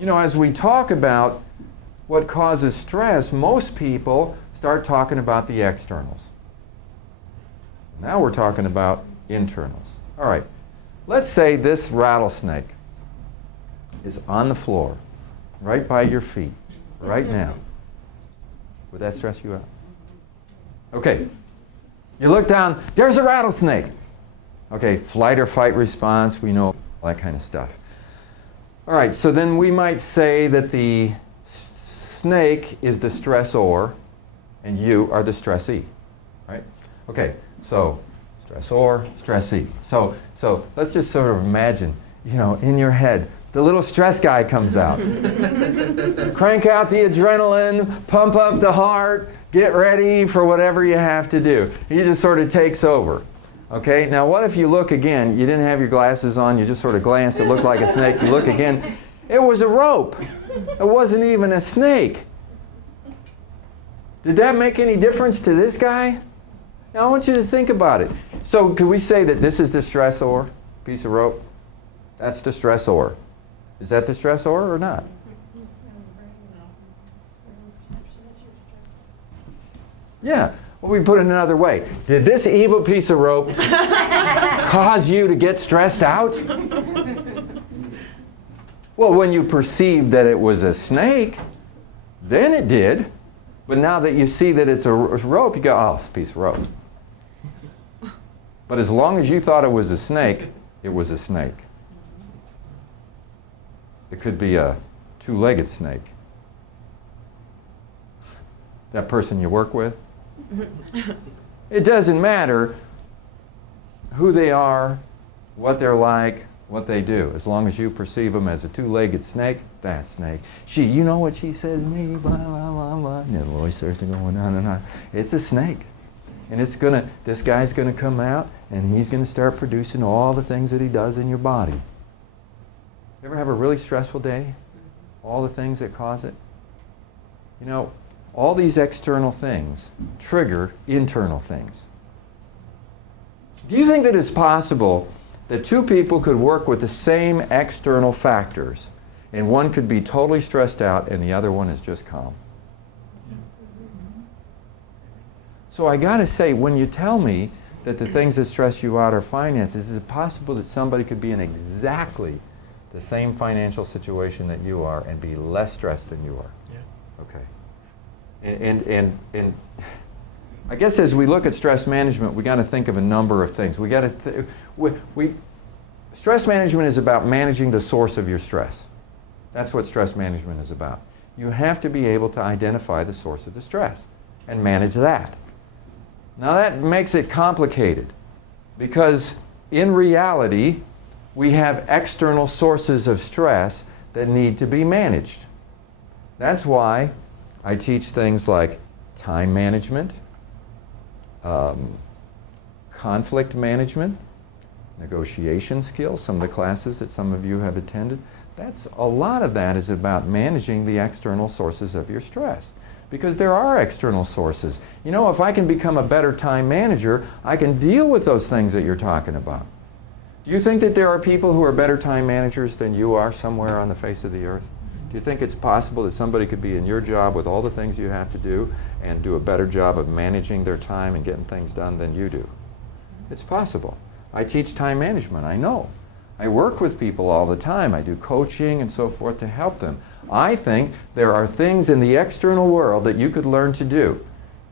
You know, as we talk about what causes stress, most people start talking about the externals. Now we're talking about internals. All right, let's say this rattlesnake is on the floor, right by your feet, right now. Would that stress you out? Okay, you look down, there's a rattlesnake. Okay, flight or fight response, we know all that kind of stuff. All right, so then we might say that the snake is the stressor and you are the stressee, right? Okay, so stressor, stressee. So let's just sort of imagine, you know, in your head, the little stress guy comes out. Crank out the adrenaline, pump up the heart, get ready for whatever you have to do. He just sort of takes over. Okay, now what if you look again, you didn't have your glasses on, you just sort of glanced, it looked like a snake, you look again, it was a rope. It wasn't even a snake. Did that make any difference to this guy? Now I want you to think about it. So could we say that this is the stressor, piece of rope? That's the stressor. Is that the stressor or not? Yeah. Well, we put it another way. Did this evil piece of rope cause you to get stressed out? Well, when you perceived that it was a snake, then it did. But now that you see that it's a rope, you go, oh, it's a piece of rope. But as long as you thought it was a snake, it was a snake. It could be a two-legged snake. That person you work with? It doesn't matter who they are, what they're like, what they do. As long as you perceive them as a two-legged snake, that snake. You know what she said to me, blah, blah, blah, blah. And the voice starts going on and on. It's a snake. And this guy's gonna come out and he's gonna start producing all the things that he does in your body. You ever have a really stressful day? All the things that cause it? You know, all these external things trigger internal things. Do you think that it's possible that two people could work with the same external factors and one could be totally stressed out and the other one is just calm? So I gotta say, when you tell me that the things that stress you out are finances, is it possible that somebody could be in exactly the same financial situation that you are and be less stressed than you are? Yeah. Okay. And I guess as we look at stress management, we got to think of a number of things. Stress management is about managing the source of your stress. That's what stress management is about. You have to be able to identify the source of the stress and manage that. Now that makes it complicated because in reality, we have external sources of stress that need to be managed. That's why I teach things like time management, conflict management, negotiation skills, some of the classes that some of you have attended. A lot of that is about managing the external sources of your stress. Because there are external sources. You know, if I can become a better time manager, I can deal with those things that you're talking about. Do you think that there are people who are better time managers than you are somewhere on the face of the earth? Do you think it's possible that somebody could be in your job with all the things you have to do and do a better job of managing their time and getting things done than you do? It's possible. I teach time management, I know. I work with people all the time. I do coaching and so forth to help them. I think there are things in the external world that you could learn to do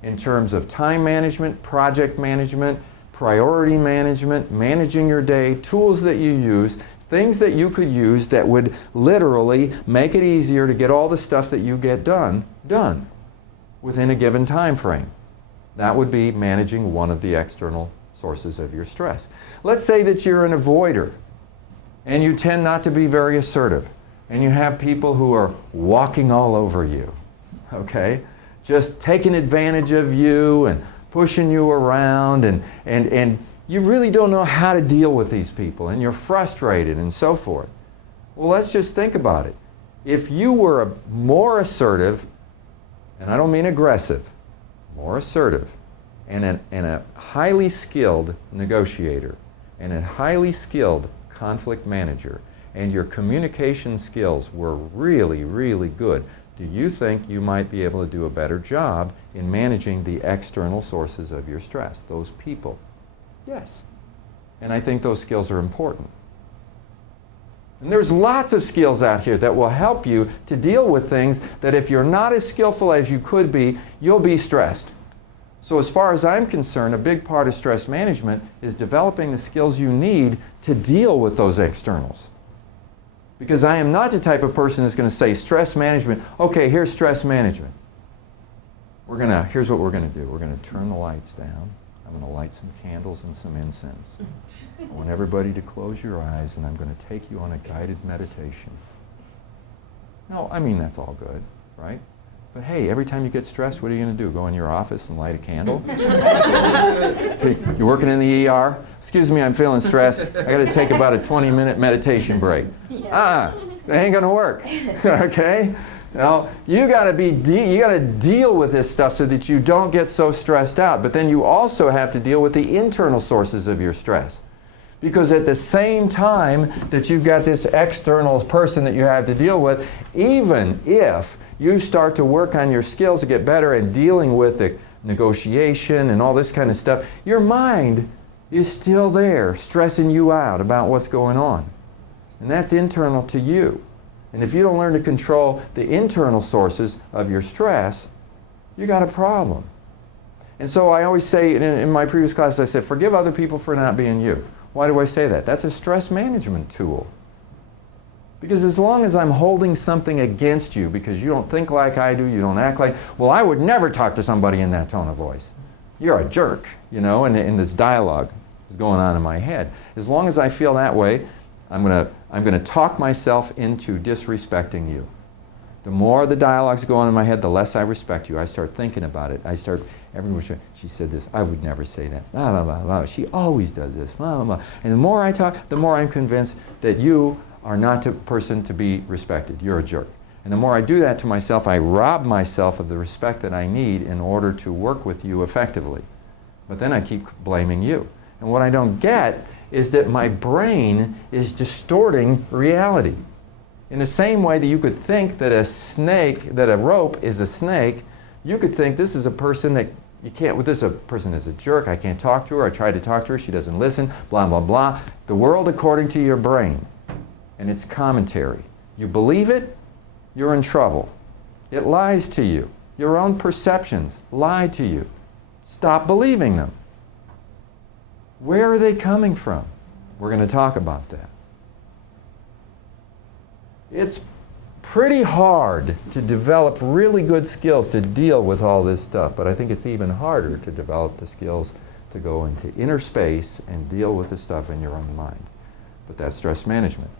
in terms of time management, project management, priority management, managing your day, tools that you use, things that you could use that would literally make it easier to get all the stuff that you get done within a given time frame. That would be managing one of the external sources of your stress. Let's say that you're an avoider and you tend not to be very assertive and you have people who are walking all over you, okay? Just taking advantage of you and pushing you around and you really don't know how to deal with these people and you're frustrated and so forth. Well, let's just think about it. If you were more assertive, and I don't mean aggressive, more assertive, and a highly skilled negotiator, and a highly skilled conflict manager, and your communication skills were really, really good, do you think you might be able to do a better job in managing the external sources of your stress, those people? Yes. And I think those skills are important. And there's lots of skills out here that will help you to deal with things that if you're not as skillful as you could be, you'll be stressed. So as far as I'm concerned, a big part of stress management is developing the skills you need to deal with those externals. Because I am not the type of person that's going to say stress management, okay, here's stress management. Here's what we're going to do. We're going to turn the lights down. I'm going to light some candles and some incense. I want everybody to close your eyes, and I'm going to take you on a guided meditation. No, I mean, that's all good, right? But hey, every time you get stressed, what are you going to do? Go in your office and light a candle? So you're working in the ER? Excuse me, I'm feeling stressed. I got to take about a 20-minute meditation break. That ain't going to work. Okay? Now, you got to deal with this stuff so that you don't get so stressed out. But then you also have to deal with the internal sources of your stress. Because at the same time that you've got this external person that you have to deal with, even if you start to work on your skills to get better at dealing with the negotiation and all this kind of stuff, your mind is still there, stressing you out about what's going on. And that's internal to you. And if you don't learn to control the internal sources of your stress, you got a problem. And so I always say, in my previous class, I said, forgive other people for not being you. Why do I say that? That's a stress management tool. Because as long as I'm holding something against you because you don't think like I do, you don't act like, well, I would never talk to somebody in that tone of voice. You're a jerk, you know, and this dialogue is going on in my head. As long as I feel that way, I'm going to talk myself into disrespecting you. The more the dialogues go on in my head, the less I respect you. I start thinking about it. Everyone said, she said this, I would never say that. Blah, blah, blah, blah. She always does this. Blah, blah, blah. And the more I talk, the more I'm convinced that you are not the person to be respected. You're a jerk. And the more I do that to myself, I rob myself of the respect that I need in order to work with you effectively. But then I keep blaming you. And what I don't get is that my brain is distorting reality. In the same way that you could think that a rope is a snake, you could think this is a person that you can't, this person is a jerk, I can't talk to her, I try to talk to her, she doesn't listen, blah, blah, blah. The world according to your brain and its commentary. You believe it, you're in trouble. It lies to you. Your own perceptions lie to you. Stop believing them. Where are they coming from? We're going to talk about that. It's pretty hard to develop really good skills to deal with all this stuff, but I think it's even harder to develop the skills to go into inner space and deal with the stuff in your own mind. But that's stress management.